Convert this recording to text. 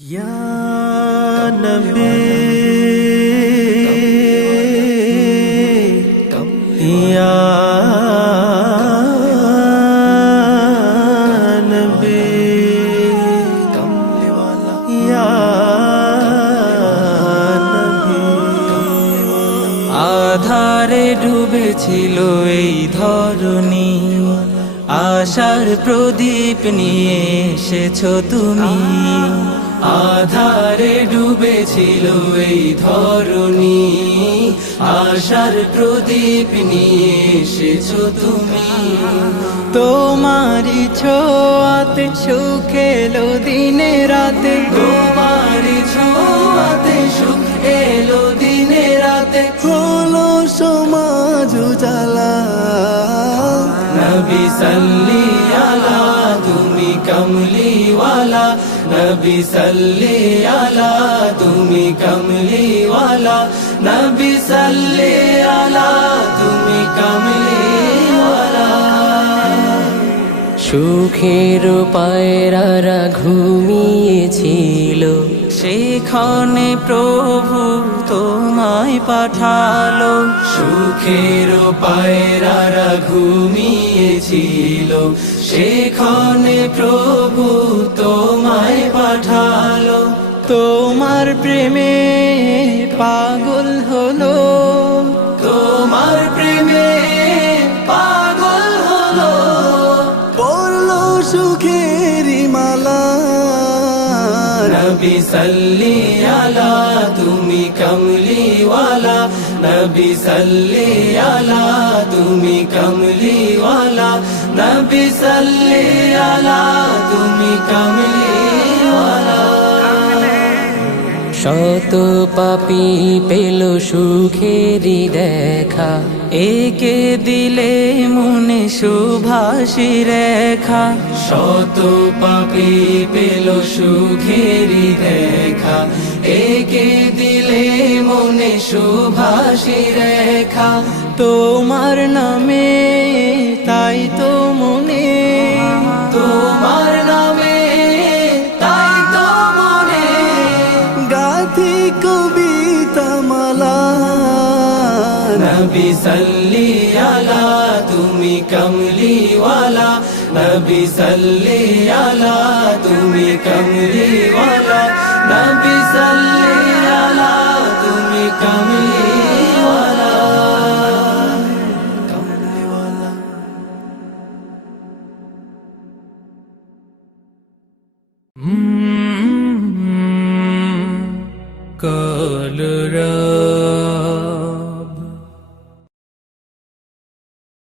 या नबी या नबी या नबी। আধারে ডুবেছিল এই ধরণী, আশার প্রদীপ নিয়ে এসেছো তুমি। আধারে ডুবেছিল এই ধরণী, আশার প্রদীপ নিয়ে এসেছো তুমি। তোমারই ছোঁয়াতে সুখ এলো দিনে রাতে, তোমারই ছোঁয়াতে সুখ এলো দিনে রাতে। হলো সমাজ উজালা, নবী সাল্লি আলা তুমি কমলিওয়ালা, নবী সাল্লি আলা তুমি কমলিওয়ালা, নবী সাল্লি আলা তুমি কমলিওয়ালা। সুখের পায়রারা ঘুমিয়েছিল, সেখানে প্রভু তোমায় পাঠালো। সুখের পায়রারা ঘুমিয়েছিল, সেখানে প্রভু তোমায় পাঠালো। তোমার প্রেমে পাগল হলো, তোমার প্রেমে পাগল হলো। পড়লো সুখের মালা, নবী সাল্লি আলা তুমি কমলিওয়ালা, নবী সাল্লি আলা তুমি কমলিওয়ালা, নবী সাল্লি আলা তুমি কমলিওয়ালা। শত পাপী পেল সুখেরই দেখা, একে দিলে মনে সুভাষী রেখা। শত পাপী পেল সুখেরই দেখা, একে দিলে মনে সুভাষী রেখা। তোমার নামে তাই তো মনে, তোমার নামে তাই তো মনে গাথি কবিতা মালা। নবী সাল্লি আলা তুমি কমলিওয়ালা, নবী সাল্লি আলা তুমি কমলিওয়ালা, নবী সাল্লি আলা তুমি কমলিওয়ালা। কলরা